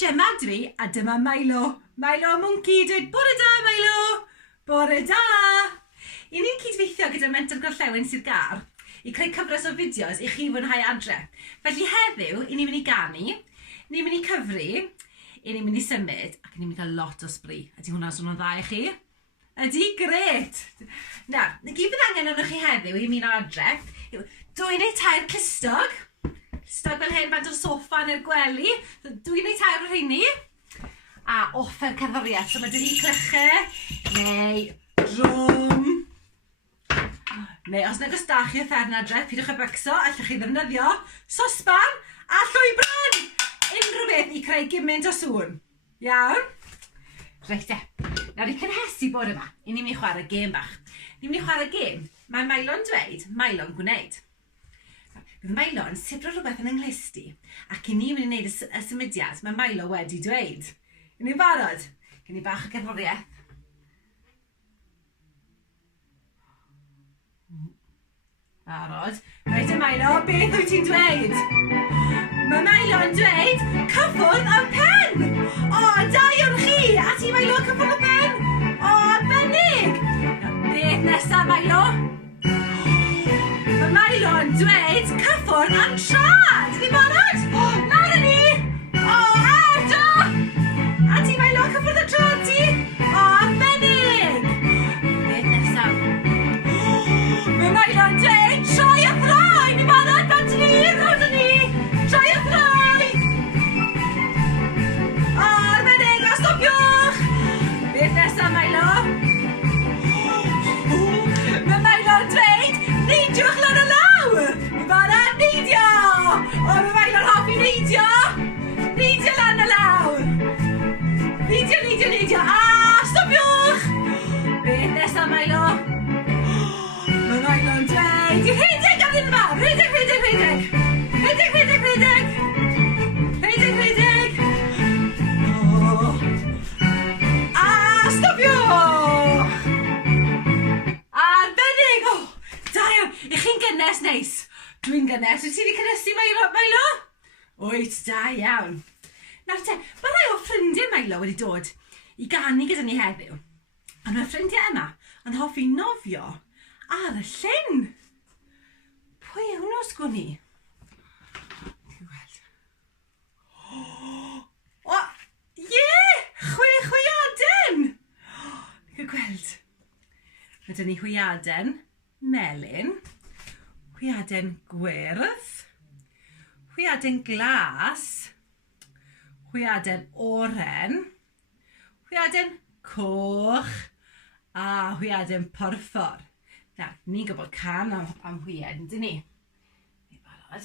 Gemma dwi a dyma Milo. Milo Mwncis, dweud bore da Milo. Bore da. I ni'n cydweithio gyda Menter Gorllewin sydd gar i creu cyfres o fideos i chi fwynhau adre. Felly heddiw, i ni'n mynd i ganu, ni'n mynd i cyfri, i ni'n mynd i symud, ac i ni'n mynd i cael lot o sbri. Ydy hwnna'n swnio'n dda i chi? Ydy, gret. Nawr, ni gyd bydd angen arnoch chi heddiw i mi adre. 2 neu 3 clustog. Clustog fel hyn, bant o'r soffa neu'r gwely. 2 neu 3 o'r rheini. A offer cerddoriaeth. So mae dyn ni clychau, neu drwm. Neu os nag os da chi o thern adre, pidwch y bycso, allwch chi ddefnyddio sosban a llwybren. Unrhyw beth i creu gymaint o sŵn. Iawn? Reit e. Nawr i cynhesu bod yma, i ni'n mynd i chwarae gêm bach. Ni'n mynd i chwarae gêm. Mae Milo'n dweud, Milo'n gwneud. Bydd Milo'n sibro rhywbeth yn ynghlysdi, ac i ni'n mynd i wneud y symudiad mae Milo wedi dweud. I ni'n barod? Gen i bach o gerddoriaeth. Barod. Reit e Milo, beth wyt ti'n dweud? Mae Milo'n dweud cyffwrdd am pen! O, da iawn chi! A ti Milo, cyffwrdd am pen? O, arbennig! Beth nesa Milo? Mae Milo'n dweud cyffwrdd am trad! Ni'n barod? Lawr â ni! O, eto! A ti Milo, cyffwrdd am trad ti? O, arbennig! Beth nesa? Mae Milo'n dweud troi a throi! Ni'n barod? Bant ni! Rownd â ni! Troi a throi! O, arbennig! A stopiwch! Beth nesa Milo? Mae Milo'n dweud neidiwch lan y law! Ni'n barod? Neidio! O, mae Milo'n hoffi neidio! Neidio lan y law! Neidio, neidio, neidio! A, stopiwch! Beth nesa Milo? Mae Milo'n dweud rhedeg ar ddyn fa! Rhedeg, rhedeg, rhedeg! Rhedeg, rhedeg, rhedeg! Rhedeg, rhedeg! O! A, stopiwch! Arbennig! O, da iawn! I chi'n gynnes neis? Dwi'n gynnes. Wyt ti wedi cynnesu Milo? Wyt, da iawn. Nawr te, mae rai o ffrindiau Milo wedi dod i ganu gyda ni heddiw. A mae'r ffrindiau yma yn hoffi nofio ar y llyn. Pwy yw nhw sgwni? O, ie! 6 hwyaden! Ni'n gweld. Rydyn ni hwyaden melyn, hwyaden gwyrdd, hwyaden glas, hwyaden oren, hwyaden coch, a hwyaden porffor. Nawr, ni'n gwybod can am hwyaden, dyn ni? Ni'n barod.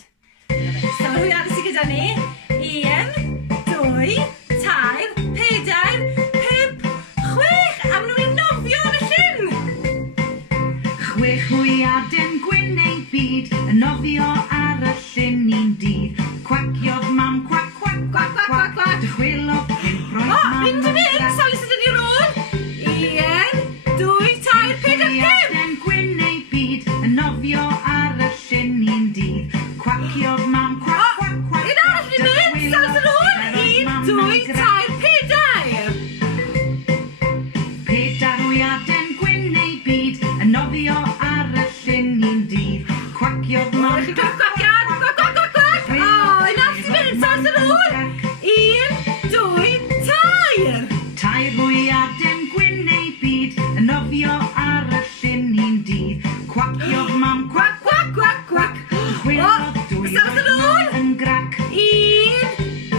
So, hwyaden sydd gyda ni. 1, 2, 3, 4, 5, 6. Am nhw'n nofio ar y llyn. 6 hwyaden gwyn ein byd yn nofio ar y llyn i'n dydd. Cwaciodd mam, cwac, cwac, cwac, cwac, cwac, cwac. Dychwelodd 5 roedd mam. O, mynd. Sawl sydd wedi rôn? 1, 2, 3, 4, 5. Hwyaden gwyn ein byd yn nofio ar y llyn i'n dydd. Cwaciodd mam, cwac, cwac, cwac. Un arall wedi mynd. Sawl sydd rôn? 1, 2, 3, 4. 4 hwyaden gwyn ein byd yn nofio ar y llyn i'n dydd. Cwaciodd mam, Chi'n dweud cwaciad? Cwac, cwac, cwac, cwac. O, un arall wedi mynd. Sawl sydd rôn? 1, 2, 3. 2 hwyaden gwyn ein byd yn nofio ar y llyn i'n dydd. Cwaciodd mam, cwac, Cwac, cwac, cwac. dychwelodd 2 sawl sydd roedd mam rôn? yn grac. 1,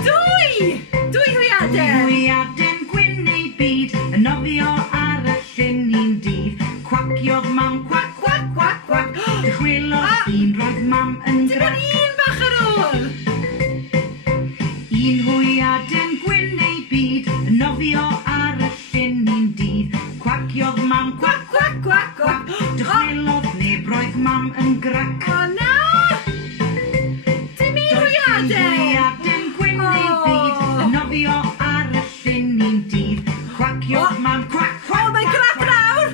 2. 2 hwyaden. Hwyaden gwyn ein byd yn nofio ar y llyn i'n dydd. Cwaciodd mam, cwac, cwac, cwac, cwac. Dychwelodd 1 roedd mam yn Dim grac. ond un bach ar ôl. 1 hwyaden gwyn ein byd yn nofio ar y llyn i'n dydd. Cwaciodd mam, cwac, Cwac, cwac, cwac. dychwelodd neb roedd mam yn grac. O na! Dim un hwyaden. Hwyaden gwyn ein byd yn nofio ar y llyn i'n dydd. Cwaciodd mam, cwac, O, cwac, mae'n grac nawr.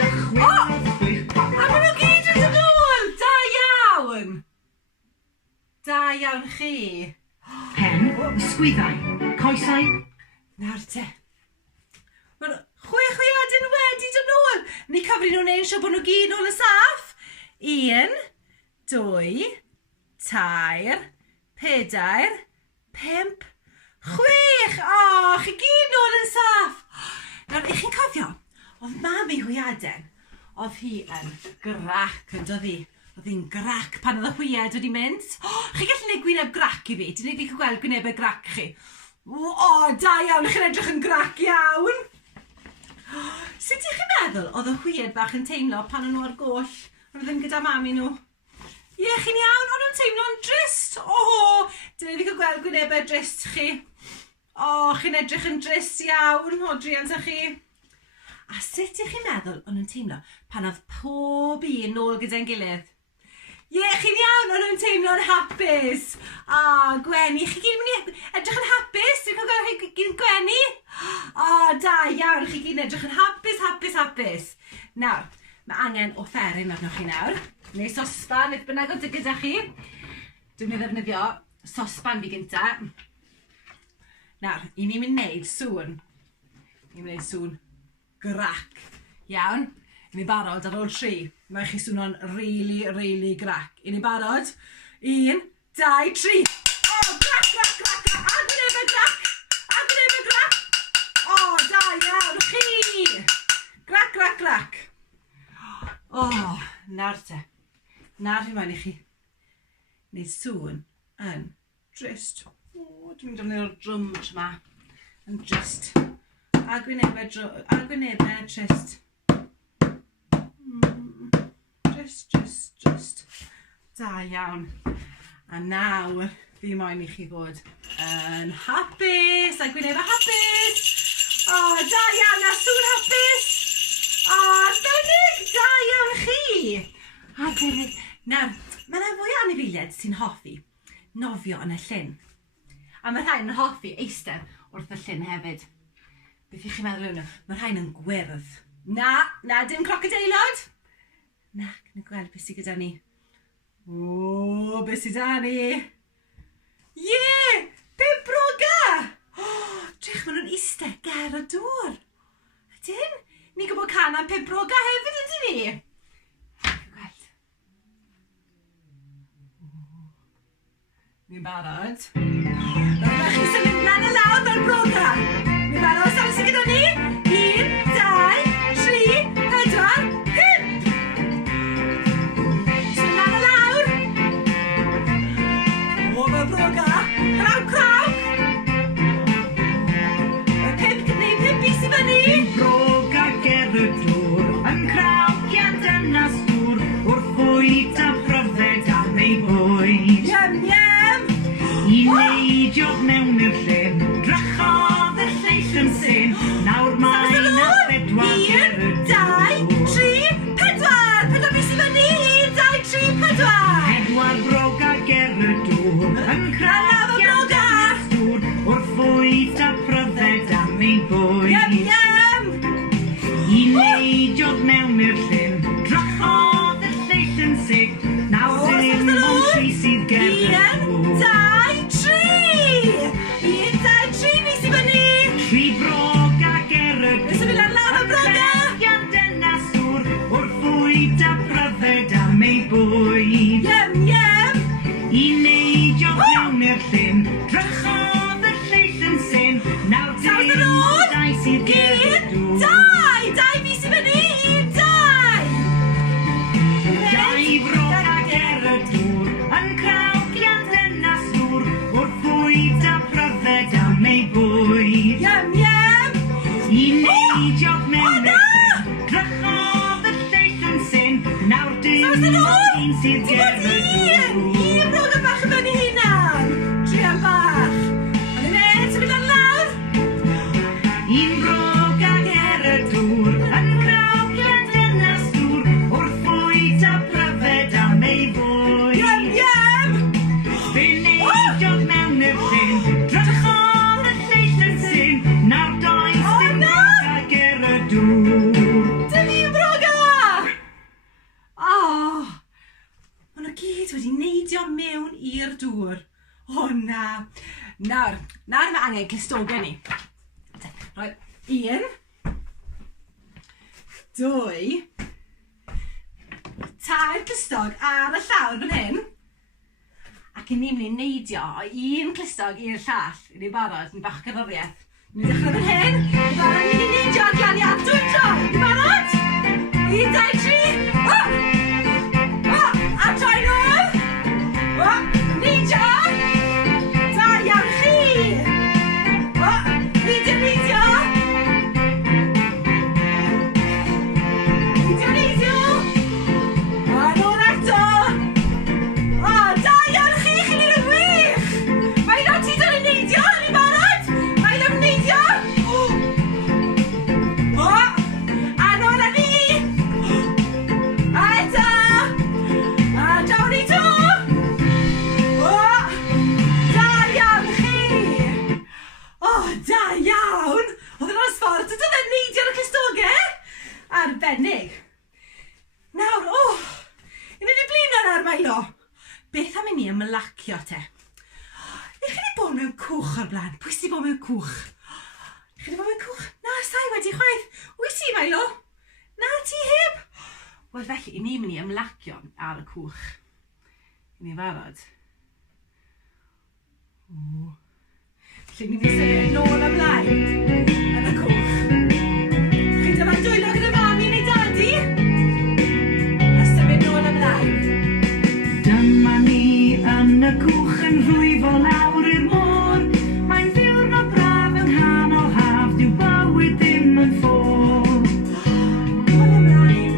dychwelodd 6 A maen nhw gyd yn dod ôl. Da iawn. Da iawn chi. pen ysgwyddau. coesau. Nawr te. Wel, 6 hwyaden wedi dod nôl. Ni cyfri nhw'n ein siw bod nhw gyd nôl y saff. 1, 2, 3, 4, 5, 6. O, chi gyd nôl yn saff. Nawr, i chi'n cofio, oedd mam ei hwyaden, oedd hi yn grac, yn dod hi. Oedd hi'n grac pan oedd y hwyed wedi mynd. Chi gallu gwneud gwyneb grac i fi? Dyn ni wedi gweld gwynebau grac chi. O, da iawn, chi'n edrych yn grac iawn. Sut ydych chi'n meddwl oedd y hwyed bach yn teimlo pan o'n nhw ar goll? O'n nhw ddim gyda mami nhw. Ie, chi'n iawn, o'n nhw'n teimlo'n drist. O, dyn ni wedi gweld gwynebau drist chi. O, chi'n edrych yn drist iawn, o drian sa chi. A sut ydych chi'n meddwl o'n nhw'n teimlo pan oedd pob un nôl gyda'n gilydd? Ie, chi'n iawn, o'n nhw'n teimlo'n hapus. O, Gwenny, chi gyd yn mynd i edrych yn hapus? Dwi'n cael gweld chi gyd yn Gwenny? O, da iawn, chi gyd yn edrych yn hapus, hapus, hapus. Nawr, mae angen offeryn arnoch chi nawr. Neu sosban, beth bynnag oedd gyda chi. Dwi'n mynd ddefnyddio sosban fi gynta. Nawr, i ni'n mynd wneud sŵn. Ni'n mynd wneud sŵn grac. Iawn? I ni barod ar ôl 3. Mae chi swnio'n really grac. I ni barod? 1, 2, 3. O, grac, grac, grac, grac. A gwynebau grac. A gwynebau grac. O, da iawn, chi. Grac, grac, grac. O, nawr te. Nawr fi moyn i chi wneud sŵn yn drist. O, dwi'n mynd defnyddio'r drwms yma. Yn drist. A gwynebau trist. Just. Da iawn. A nawr, fi moyn i chi fod yn hapus. A gwyneb hapus. O, da iawn. A sŵn hapus. O, arbennig. Da iawn chi. Arbennig. Nawr, mae yna fwy o anifeiliaid sy'n hoffi nofio yn y llyn. A mae rhain yn hoffi eistedd wrth y llyn hefyd. Beth i chi'n meddwl nhw? Mae rhain yn gwyrdd. Na, dim crocodilod. Na, gyda gweld beth sydd gyda ni. O, beth sydd gyda ni? Ie, pibroga! O, drech, maen nhw'n eistedd ger y dŵr. Ydyn? Ni'n gwybod can am pibroga hefyd, ydyn ni? Gweld. Ni'n barod. Rydych chi symud mlaen y lawr fel broga. Ni'n barod, sawl sydd gyda ni? 1, 2, 3, 4, 5. Symud mlaen y lawr. O, fel broga. Crawc. Y 5 is i fyny. Broga ger y dŵr, yn crawciad yn aswr, wrth bwyd a pryfed am ei bwyd. Iem. I neidio mewn i'r llyn, drychodd y lleill yn syn, nawr mae'n a 4 ger y dŵr. 1, 2, 3, 4. 4 is i fyny. 1, 2, 3, 4. 4 broga ger y dŵr, yn crawciad yn aswr, wrth bwyd a pryfed am ei bwyd. Iem. I neidio mewn i'r llyn, drychodd y lleill yn syn, nawr dim ond 3 sydd ger y dŵr. 1, 2, 3. 1, 2, 3 is i fyny. 3 broga ger y Nes i fynd ar lawr y broga. crawciad yn aswr, wrth bwyd a pryfed am ei bwyd. Iem. I neidio mewn i'r llyn, drychodd y lleill yn syn, nawr dim ond 2 sydd ger y 1, dŵr. 2. 2 is i fyny. 1, 2. 2 broga ger y dŵr, yn crawciad yn aswr, wrth bwyd a pryfed am ei bwyd. Iem. I neidio mewn i'r llyn, drychodd y lleill yn syn, nawr dim ond 1 sydd ger y dŵr. Un broga bach yn fyny hunan. Trian bach. A ni'n mynd, symud ar lawr. 1 broga ger y dŵr, yn crawciad yn aswr, wrth bwyd a pryfed am ei bwyd. Iem. Fe neidio mewn i'r llyn, drychodd y lleill yn syn, nawr does dim broga ger y dŵr. Dim un broga. Maen nhw gyd wedi neidio mewn i'r dŵr. O na. Nawr mae angen clustogau ni. Roi 1, 2, 3 clustog ar y llawr fan hyn. Ac ni'n mynd i neidio o un clustog i'r llall. Ni'n barod, ni'n bach o gerddoriaeth. Ni'n dechrau fan hyn. Ni'n barod, ni'n mynd i neidio ar glaniad dwy tro. Ni'n barod? 1, 2, 3. A troi nôl. Neidio. Da iawn chi. Neidio. Neidio. A nôl eto. Da iawn chi, chi'n neud yn wych. Milo, ti dal yn neidio? Ni'n barod? Milo, neidio. A nôl â ni. A eto. A draw ni to. Da iawn chi. Da iawn. Oedd yn osffordd, ydyn nhw'n neidio ar y clustogau? Arbennig. Nawr, yna ni blino nawr, Milo. Beth am i ni ymlacio te? Ych chi wedi bod mewn cwch o'r blaen? Pwy sydd wedi bod mewn cwch? Ych chi wedi bod mewn cwch? Na, sai wedi chwaith. Wyt ti, Milo? Na, ti heb? Wel, felly, i ni mynd i ymlacio ar y cwch. I ni farod. Felly, ni'n mynd i sefyll nôl ymlaen yn y cwch. Chi dyma dwylo gyda mami neu dadi? A sefyll nôl ymlaen. Dyma ni yn y cwch yn rhwyfo lawr i'r môr. Mae'n ddiwrnod braf yng nghanol haf, dyw bywyd ddim yn ffôr. Nôl ymlaen.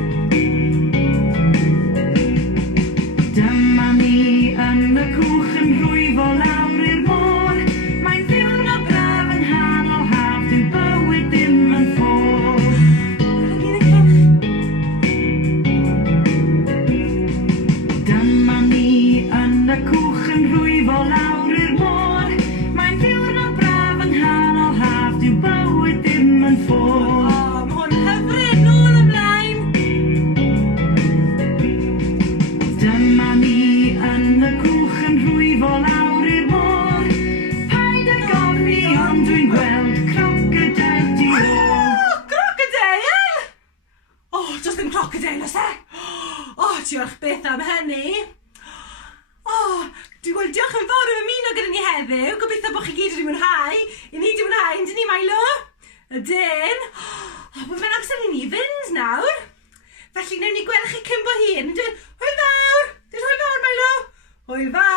Dyma ni yn y cwch yn rhwyfo lawr i'r môr. Mae'n ddiwrnod braf yng nghanol haf, dyw bywyd ddim yn ffôr. Dyma ni yn y cwch yn rhwyfo lawr i'r môr. Mae'n ddiwrnod braf yng nghanol haf, dyw bywyd ddim yn ffôr. Mae hwn hyfryd, nôl ymlaen. Dyma ni yn y cwch yn rhwyfo lawr i'r môr. Paid â gofni ond dwi'n gweld crocodile tu ôl. Crocodile! Does ddim crocodile, oes e? Diolch beth am hynny. Dwi'n gweld diolch yn fawr am ymuno gyda ni heddiw. Gobeithio bod chi gyd wedi mwynhau. I ni wedi mwynhau, yndyn ni, Milo? Ydyn. Mae'n amser i ni fynd nawr. Felly, newn ni gweld chi cyn bo hyn. Hwyl fawr! Hwyl fawr, Milo! Hwyl fawr!